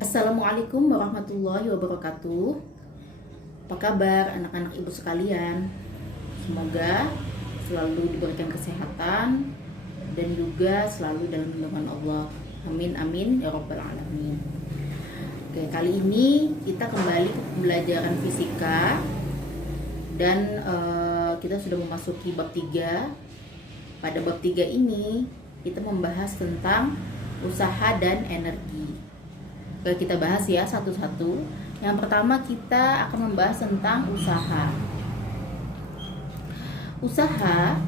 Assalamualaikum warahmatullahi wabarakatuh. Apa kabar anak-anak ibu sekalian? Semoga selalu diberikan kesehatan dan juga selalu dalam lindungan Allah. Amin amin ya rabbal alamin. Oke, kali ini kita kembali ke pembelajaran fisika dan kita sudah memasuki bab 3. Pada bab 3 ini kita membahas tentang usaha dan energi. Oke, kita bahas ya satu-satu. Yang pertama kita akan membahas tentang usaha. Usaha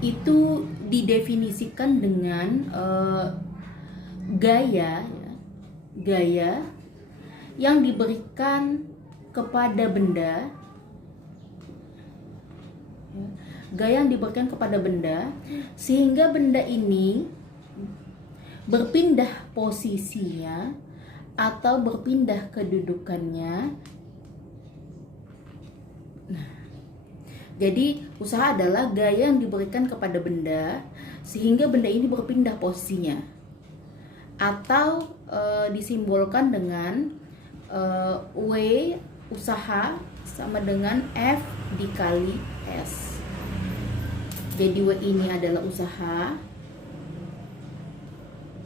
itu didefinisikan dengan gaya yang diberikan kepada benda, sehingga benda ini berpindah posisinya atau berpindah kedudukannya. Nah, jadi usaha adalah gaya yang diberikan kepada benda sehingga benda ini berpindah posisinya, atau disimbolkan dengan W usaha sama dengan F dikali S. Jadi W ini adalah usaha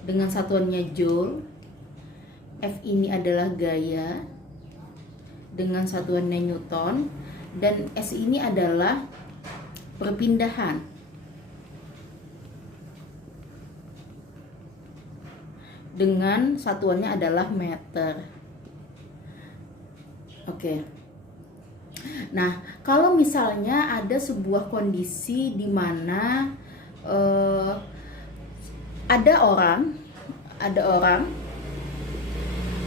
dengan satuannya Joule. F ini adalah gaya dengan satuannya Newton, dan S ini adalah perpindahan dengan satuannya adalah meter. Oke. Nah, kalau misalnya ada sebuah kondisi di mana ada orang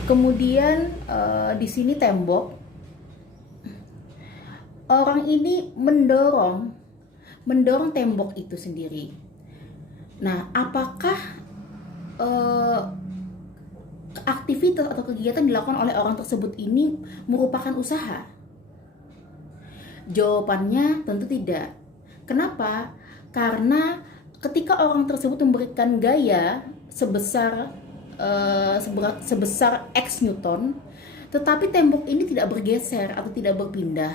kemudian di sini tembok. Orang ini mendorong tembok itu sendiri. Nah, apakah aktivitas atau kegiatan dilakukan oleh orang tersebut ini merupakan usaha? Jawabannya tentu tidak. Kenapa? Karena ketika orang tersebut memberikan gaya sebesar X Newton, tetapi tembok ini tidak bergeser atau tidak berpindah,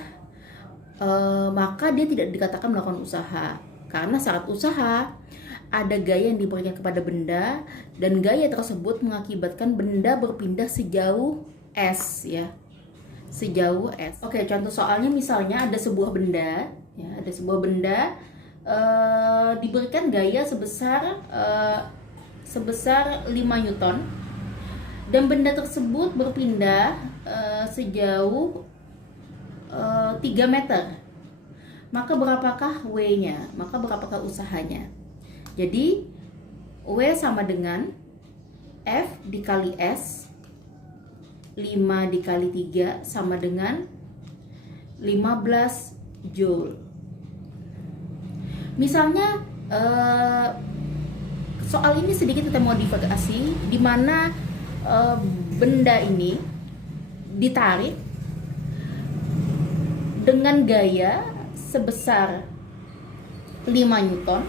maka dia tidak dikatakan melakukan usaha. Karena saat usaha ada gaya yang diberikan kepada benda, dan gaya tersebut mengakibatkan benda berpindah sejauh S, ya, sejauh S. Oke, contoh soalnya misalnya ada sebuah benda, ya, diberikan gaya sebesar 5 Newton, dan benda tersebut berpindah sejauh 3 meter. Maka berapakah W-nya? Maka berapakah usahanya? Jadi W sama dengan F dikali S, 5 dikali 3 sama dengan 15 Joule. Misalnya soal ini sedikit kita modifikasi, di mana benda ini ditarik dengan gaya sebesar 5 Newton,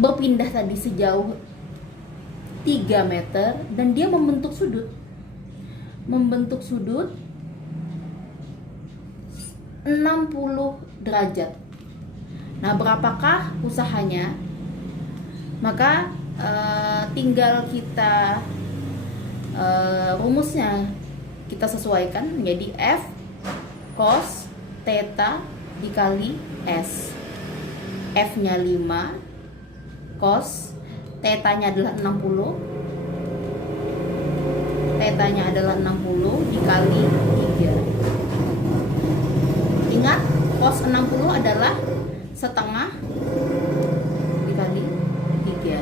berpindah tadi sejauh 3 meter, dan dia membentuk sudut 60 derajat. Nah, berapakah usahanya? Maka tinggal kita rumusnya kita sesuaikan menjadi F cos theta dikali S. F-nya 5, cos theta-nya adalah 60. Theta-nya adalah 60 dikali 3. Ingat, cos 60 adalah setengah dikali 3,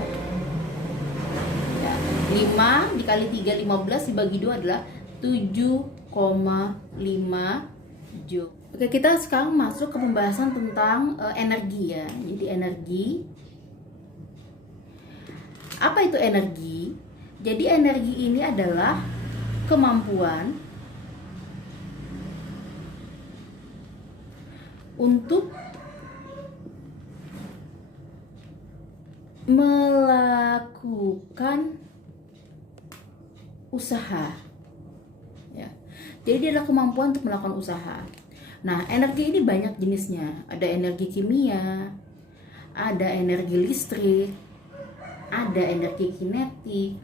ya, 5 dikali 3, 15 dibagi 2 adalah 7,5 Joule. Oke, kita sekarang masuk ke pembahasan tentang energi, ya. Jadi energi, apa itu energi? Jadi energi ini adalah kemampuan untuk melakukan usaha, ya. Jadi dia adalah kemampuan untuk melakukan usaha. Nah, energi ini banyak jenisnya. Ada energi kimia, ada energi listrik, ada energi kinetik,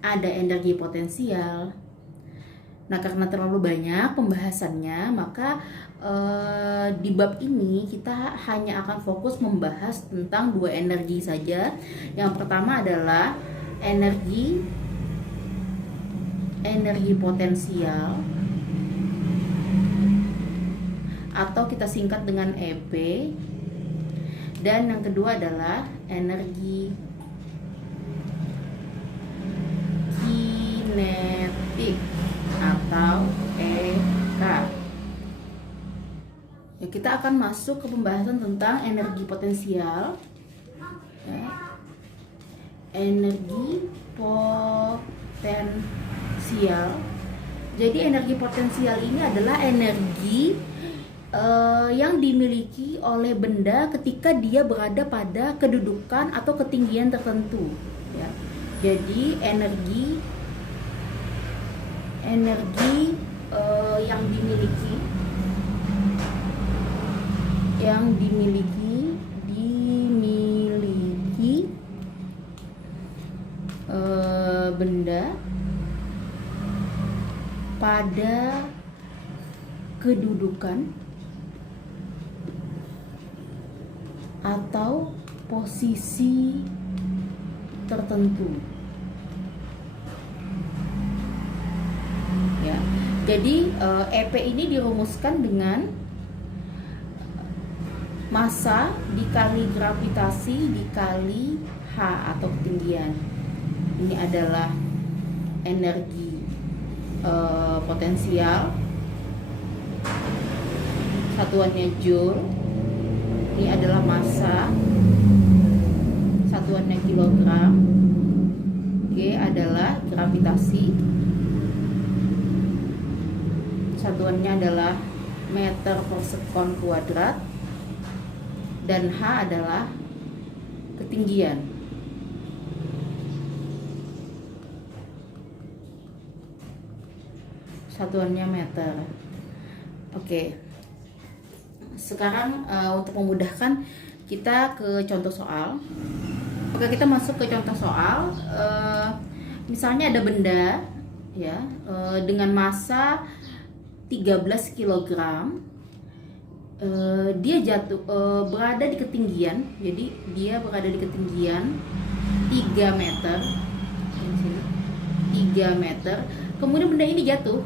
ada energi potensial. Nah, karena terlalu banyak pembahasannya, maka di bab ini kita hanya akan fokus membahas tentang 2 energi saja. Yang pertama adalah energi potensial, atau kita singkat dengan EP. Dan yang kedua adalah energi kinetik atau EK. Ya, kita akan masuk ke pembahasan tentang energi potensial. Ya. Energi potensial. Jadi energi potensial ini adalah energi yang dimiliki oleh benda ketika dia berada pada kedudukan atau ketinggian tertentu. Ya. Jadi energi yang dimiliki benda pada kedudukan atau posisi tertentu. Ya. Jadi EP ini dirumuskan dengan massa dikali gravitasi dikali H atau ketinggian. Ini adalah energi potensial, satuannya joule. Ini adalah massa, satuannya kilogram. G adalah gravitasi, satuannya adalah meter per sekon kuadrat. Dan H adalah ketinggian. Satuannya meter. Oke. Sekarang untuk memudahkan kita ke contoh soal. Oke, kita masuk ke contoh soal. Misalnya ada benda ya dengan massa 13 kg. Dia jatuh berada di ketinggian. Jadi dia berada di ketinggian 3 meter. 3 meter. Kemudian benda ini jatuh.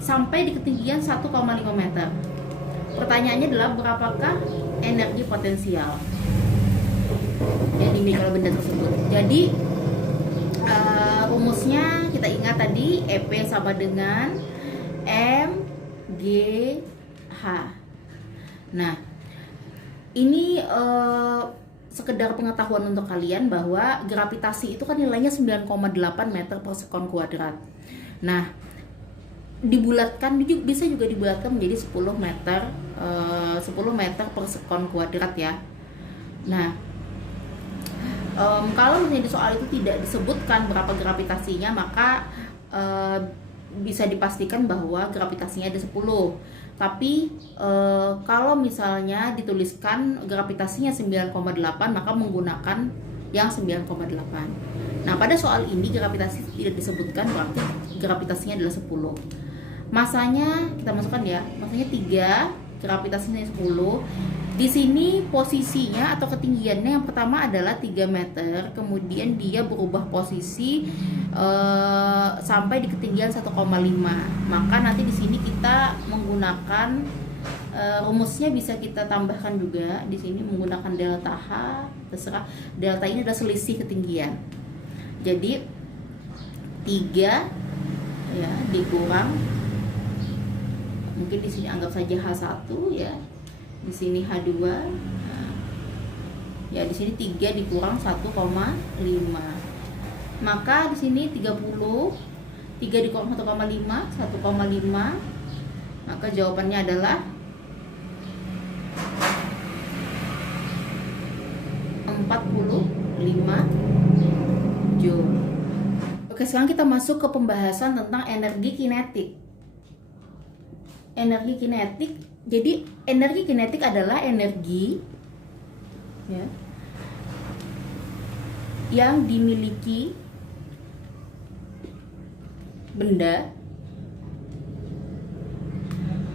Sampai di ketinggian 1,5 meter. Pertanyaannya adalah berapakah energi potensial yang dimiliki oleh benda tersebut. Jadi rumusnya kita ingat tadi, EP sama dengan MGH. Nah, ini sekedar pengetahuan untuk kalian bahwa gravitasi itu kan nilainya 9,8 meter per sekon kuadrat. Nah, bisa juga dibulatkan menjadi 10 meter per sekon kuadrat ya. Nah, kalau misalnya di soal itu tidak disebutkan berapa gravitasinya, maka bisa dipastikan bahwa gravitasinya ada 10. Tapi kalau misalnya dituliskan gravitasinya 9,8, maka menggunakan yang 9,8. Nah, pada soal ini gravitasi tidak disebutkan, berarti gravitasinya adalah 10. Masanya kita masukkan ya, masanya 3, gravitasinya 10. Di sini posisinya atau ketinggiannya yang pertama adalah 3 meter, kemudian dia berubah posisi sampai di ketinggian 1,5. Maka nanti di sini kita menggunakan rumusnya, bisa kita tambahkan juga di sini menggunakan delta H, terserah. Delta ini adalah selisih ketinggian. Jadi 3 ya dikurang, mungkin di sini anggap saja H1 ya. Di sini H2. Nah, ya di sini 3 dikurang 1,5. Maka di sini 30, 3 dikurang 1,5, 1,5. Maka jawabannya adalah 45 Joule. Oke, sekarang kita masuk ke pembahasan tentang energi kinetik. Energi kinetik, jadi energi kinetik adalah energi ya, yang dimiliki benda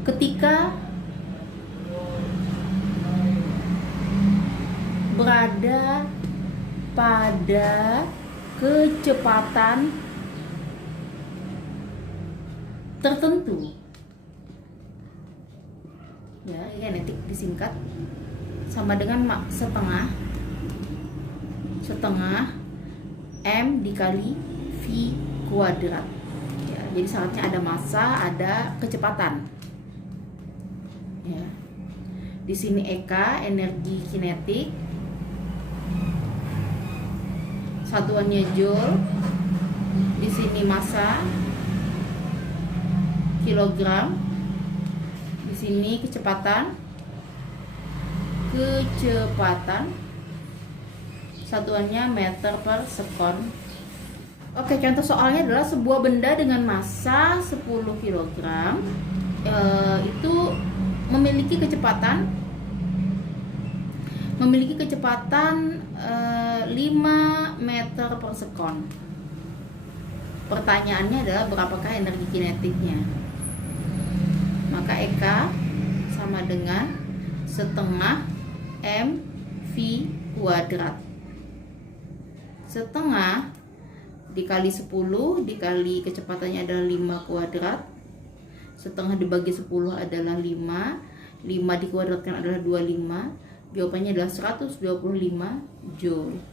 ketika berada pada kecepatan tertentu. Ya, kinetik disingkat sama dengan setengah M dikali V kuadrat. Ya, jadi syaratnya ada massa, ada kecepatan. Ya. Di sini EK, energi kinetik. Satuannya Joule. Di sini massa, kilogram. Di sini kecepatan. Satuannya meter per sekon. Oke, contoh soalnya adalah sebuah benda dengan massa 10 kg itu memiliki kecepatan 5 meter per sekon. Pertanyaannya adalah berapakah energi kinetiknya? Maka EK sama dengan setengah M V kuadrat. Setengah dikali 10 dikali kecepatannya adalah 5 kuadrat. Setengah dibagi 10 adalah 5. 5 dikuadratkan adalah 25. Jawabannya adalah 125 Joule.